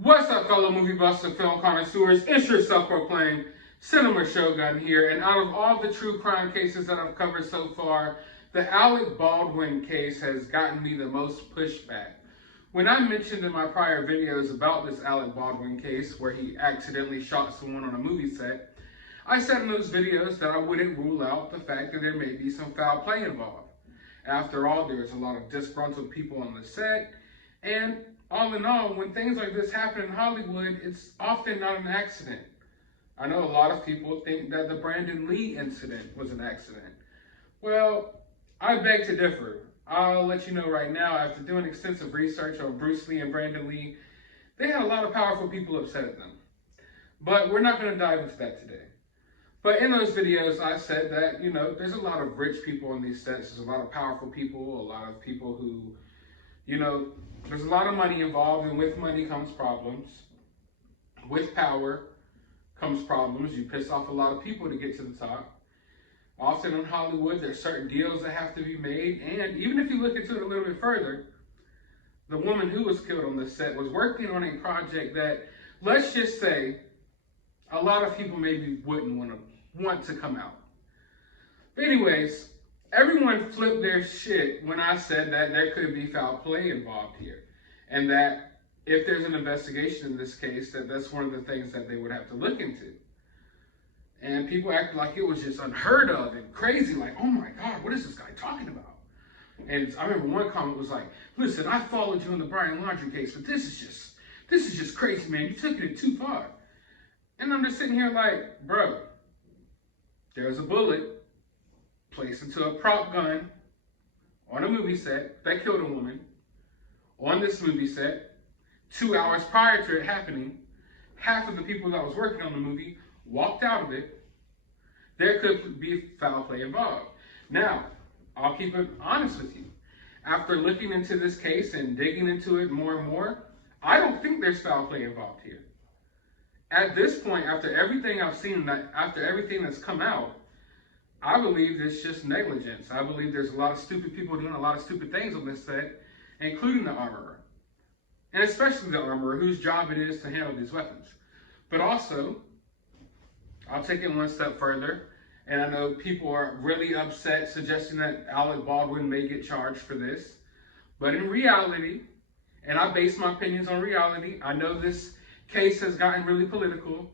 What's up, fellow movie buffs and film connoisseurs? It's your self-proclaimed cinema shogun here, and out of all the true crime cases that I've covered so far, the Alec Baldwin case has gotten me the most pushback. When I mentioned in my prior videos about this Alec Baldwin case where he accidentally shot someone on a movie set, I said in those videos that I wouldn't rule out the fact that there may be some foul play involved. After all, there's a lot of disgruntled people on the set, and all in all, when things like this happen in Hollywood, it's often not an accident. I know a lot of people think that the Brandon Lee incident was an accident. Well, I beg to differ. I'll let you know right now, after doing extensive research on Bruce Lee and Brandon Lee, they had a lot of powerful people upset at them. But we're not going to dive into that today. But in those videos, I said that, there's a lot of rich people on these sets. There's a lot of powerful people, a lot of people who, there's a lot of money involved, and with money comes problems. With power comes problems. You piss off a lot of people to get to the top. Often in Hollywood, there's certain deals that have to be made. And even if you look into it a little bit further, the woman who was killed on the set was working on a project that, let's just say, a lot of people maybe wouldn't want to come out. But anyways, everyone flipped their shit when I said that there could be foul play involved here. And that if there's an investigation in this case, that's one of the things that they would have to look into. And people acted like it was just unheard of and crazy, like, oh my God, what is this guy talking about? And I remember one comment was like, listen, I followed you in the Brian Laundrie case, but this is just crazy, man. You took it too far. And I'm just sitting here like, bro, there's a bullet placed into a prop gun on a movie set that killed a woman on this movie set 2 hours prior to it happening. Half of the people that was working on the movie walked out of it. There could be foul play involved. Now, I'll keep it honest with you. After looking into this case and digging into it more and more, I don't think there's foul play involved here. At this point, after everything I've seen, after everything that's come out, I believe it's just negligence. I believe there's a lot of stupid people doing a lot of stupid things on this set, including the armorer. And especially the armorer, whose job it is to handle these weapons. But also, I'll take it one step further, and I know people are really upset suggesting that Alec Baldwin may get charged for this. But in reality, and I base my opinions on reality, I know this case has gotten really political.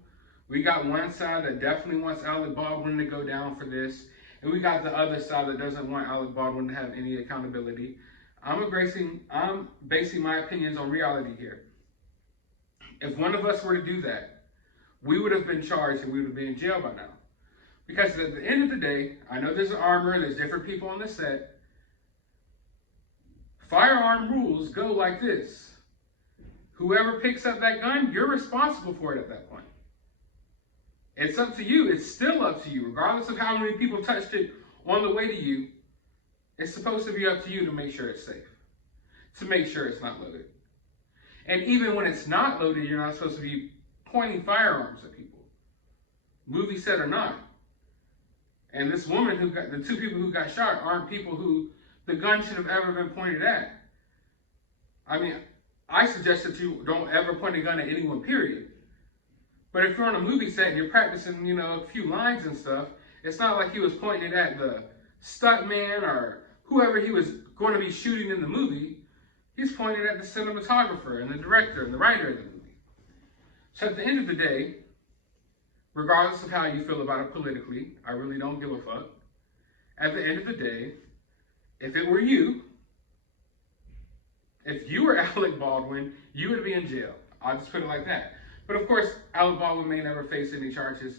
We got one side that definitely wants Alec Baldwin to go down for this, and we got the other side that doesn't want Alec Baldwin to have any accountability. I'm basing my opinions on reality here. If one of us were to do that, we would have been charged and we would have been in jail by now. Because at the end of the day, I know there's an armorer, there's different people on the set. Firearm rules go like this. Whoever picks up that gun, you're responsible for it at that point. It's up to you. It's still up to you. Regardless of how many people touched it on the way to you, it's supposed to be up to you to make sure it's safe. To make sure it's not loaded. And even when it's not loaded, you're not supposed to be pointing firearms at people. Movie set or not. And this woman the two people who got shot aren't people who the gun should have ever been pointed at. I mean, I suggest that you don't ever point a gun at anyone, period. But if you're on a movie set and you're practicing, a few lines and stuff, it's not like he was pointing it at the stuntman or whoever he was going to be shooting in the movie. He's pointing at the cinematographer and the director and the writer of the movie. So at the end of the day, regardless of how you feel about it politically, I really don't give a fuck. At the end of the day, if it were you, if you were Alec Baldwin, you would be in jail. I'll just put it like that. But of course, Alec Baldwin may never face any charges,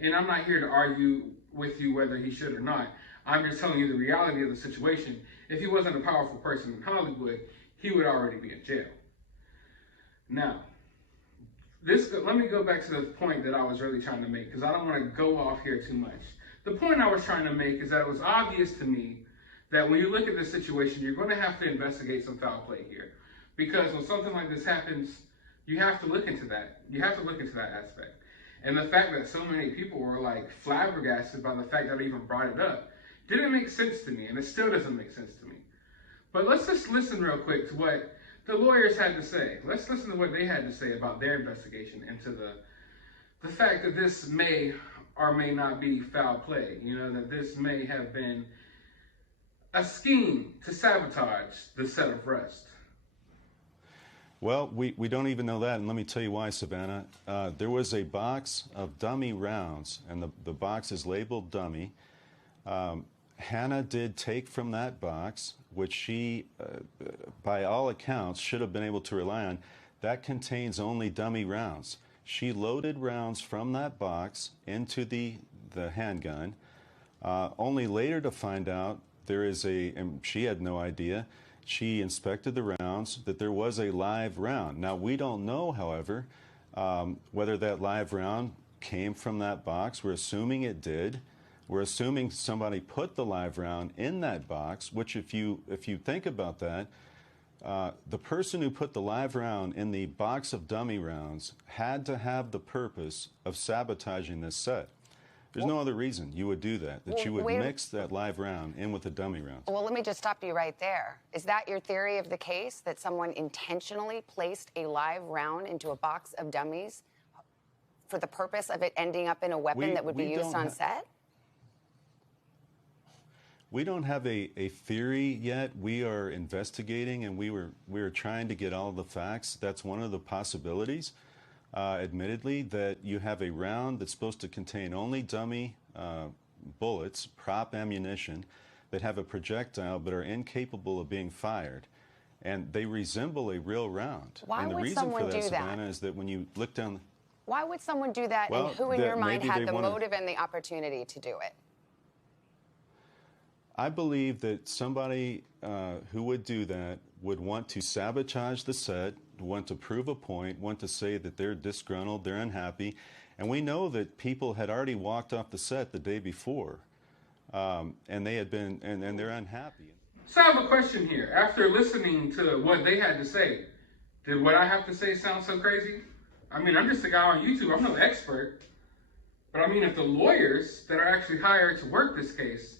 and I'm not here to argue with you whether he should or not. I'm just telling you the reality of the situation. If he wasn't a powerful person in Hollywood, he would already be in jail. Now, let me go back to the point that I was really trying to make, because I don't want to go off here too much. The point I was trying to make is that it was obvious to me that when you look at this situation, you're going to have to investigate some foul play here. Because when something like this happens, you have to look into that. You have to look into that aspect. And the fact that so many people were like flabbergasted by the fact that I even brought it up didn't make sense to me, and it still doesn't make sense to me. But let's just listen real quick to what the lawyers had to say. Let's listen to what they had to say about their investigation into the fact that this may or may not be foul play. You know, that this may have been a scheme to sabotage the set of Rust. Well, we don't even know that, and let me tell you why, Savannah. There was a box of dummy rounds, and the box is labeled dummy. Hannah did take from that box, which she, by all accounts, should have been able to rely on. That contains only dummy rounds. She loaded rounds from that box into the handgun, only later to find out there is and she had no idea, she inspected the rounds, that there was a live round. Now, we don't know, however, whether that live round came from that box. We're assuming it did. We're assuming somebody put the live round in that box, which if you think about that, the person who put the live round in the box of dummy rounds had to have the purpose of sabotaging this set. There's no other reason you would do that you would mix that live round in with the dummy rounds. Well, let me just stop you right there. Is that your theory of the case, that someone intentionally placed a live round into a box of dummies for the purpose of it ending up in a weapon that would be used on set? We don't have a theory yet. We are investigating, and we were trying to get all the facts. That's one of the possibilities, admittedly, that you have a round that's supposed to contain only dummy bullets, prop ammunition, that have a projectile but are incapable of being fired. And they resemble a real round. Why and the would reason someone for that, do that? Savannah, is that when you look down... Why would someone do that, well, and who in your mind had the wanna... motive and the opportunity to do it? I believe that somebody who would do that would want to sabotage the set, want to prove a point, want to say that they're disgruntled, they're unhappy. And we know that people had already walked off the set the day before, and they had been, and they're unhappy. So I have a question here. After listening to what they had to say, did what I have to say sound so crazy? I mean, I'm just a guy on YouTube. I'm no expert. But I mean, if the lawyers that are actually hired to work this case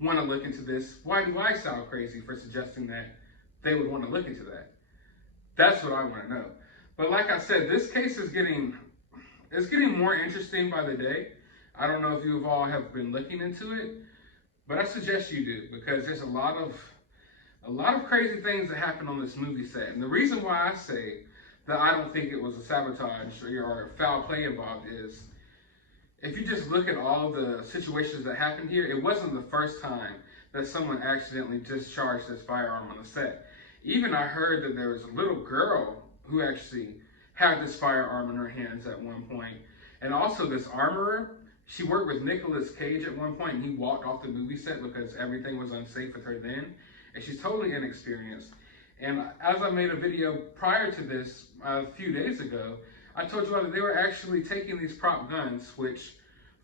want to look into this, why do I sound crazy for suggesting that they would want to look into that? That's what I want to know. But like I said, this case is getting more interesting by the day. I don't know if you all have been looking into it, but I suggest you do, because there's a lot of crazy things that happen on this movie set. And the reason why I say that I don't think it was a sabotage or foul play involved is, if you just look at all the situations that happened here, it wasn't the first time that someone accidentally discharged this firearm on the set. Even I heard that there was a little girl who actually had this firearm in her hands at one point. And also this armorer, she worked with Nicolas Cage at one point, and he walked off the movie set because everything was unsafe with her then. And she's totally inexperienced. And as I made a video prior to this a few days ago, I told you all that they were actually taking these prop guns, which,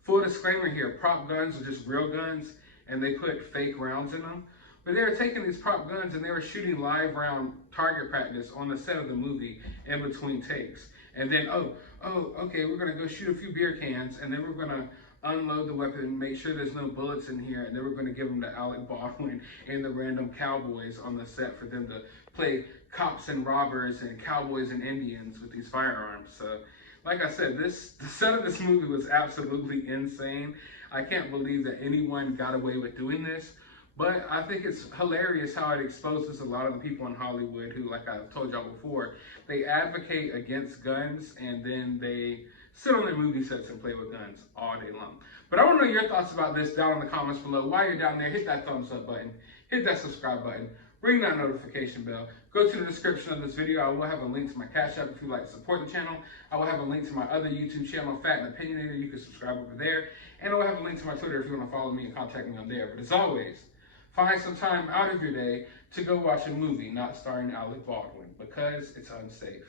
full disclaimer here, prop guns are just real guns, and they put fake rounds in them. But they were taking these prop guns and they were shooting live round target practice on the set of the movie in between takes. And then, okay, we're gonna go shoot a few beer cans, and then we're gonna unload the weapon, make sure there's no bullets in here, and then we're gonna give them to Alec Baldwin and the random cowboys on the set for them to play cops and robbers and cowboys and Indians with these firearms. So, like I said, the set of this movie was absolutely insane. I can't believe that anyone got away with doing this, but I think it's hilarious how it exposes a lot of the people in Hollywood who, like I told y'all before, they advocate against guns and then they sit on their movie sets and play with guns all day long. But I want to know your thoughts about this down in the comments below. While you're down there, hit that thumbs up button, hit that subscribe button, ring that notification bell. Go to the description of this video. I will have a link to my CashApp if you'd like to support the channel. I will have a link to my other YouTube channel, Fat and Opinionated. You can subscribe over there. And I will have a link to my Twitter if you want to follow me and contact me on there. But as always, find some time out of your day to go watch a movie not starring Alec Baldwin, because it's unsafe.